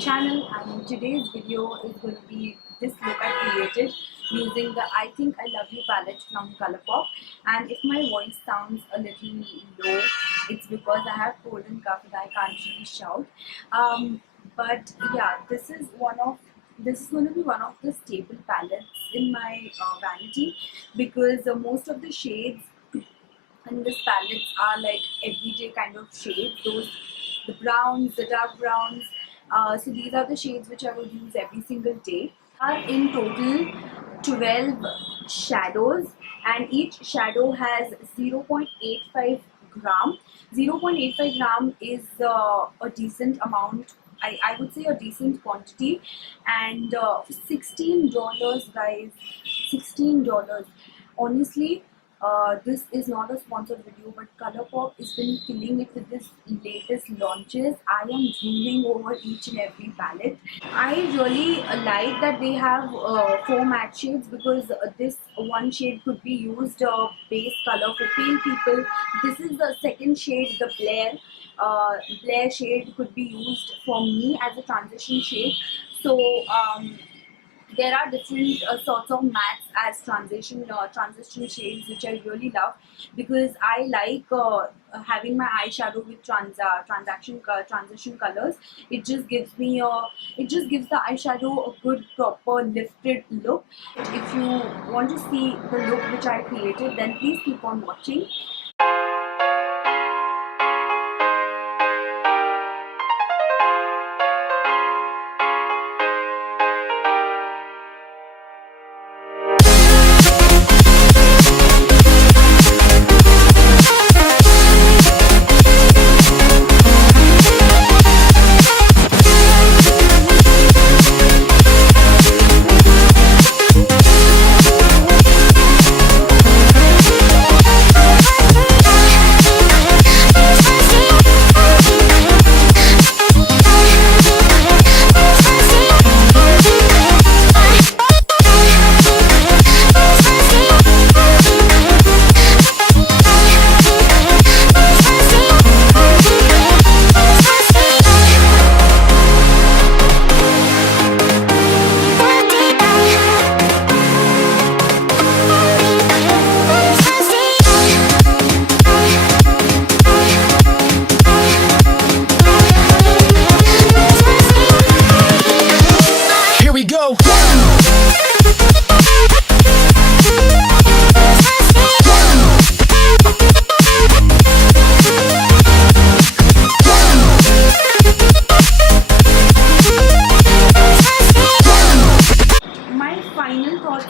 channel, and in today's video is going to be this look I created using the I Think I Love You palette from COLOURPOP. And if my voice sounds a little low, it's because I have cold and cough and I can't really shout. But yeah, this is going to be one of the staple palettes in my vanity, because most of the shades in this palette are like everyday kind of shades, the browns, the dark browns. So these are the shades which I would use every single day. There are in total 12 shadows, and each shadow has 0.85 gram. 0.85 gram is a decent amount. I would say a decent quantity, and $16 guys, $16. Honestly, this is not a sponsored video, but COLOURPOP has been killing it with this latest launches. I am drooling over each and every palette. I really like that they have 4 matte shades, because this one shade could be used base color for pale people. This is the second shade, the Blair shade could be used for me as a transition shade. So there are different sorts of mattes as transition shades, which I really love, because I like having my eyeshadow with transition colors. It just gives me the eyeshadow a good proper lifted look. If you want to see the look which I created, then please keep on watching.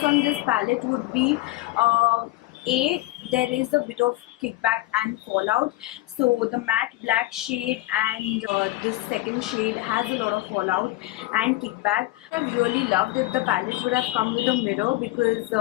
On this palette would be there is a bit of kickback and fallout. So the matte black shade and this second shade has a lot of fallout and kickback. I really loved if the palette would have come with a mirror, because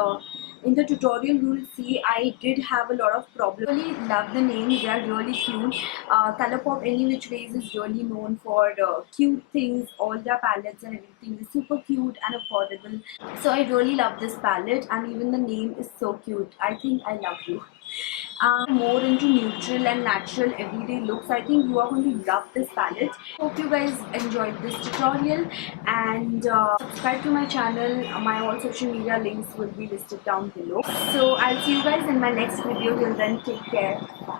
in the tutorial you will see I did have a lot of problems. I really love the names, they are really cute. COLOURPOP any which ways is really known for cute things. All their palettes and everything is super cute and affordable. So I really love this palette, and even the name is so cute. I Think I Love You. More into neutral and natural everyday looks. I think you are going to love this palette. Hope you guys enjoyed this tutorial, and subscribe to my channel. My all social media links will be listed down below. So I'll see you guys in my next video. Till then, take care. Bye.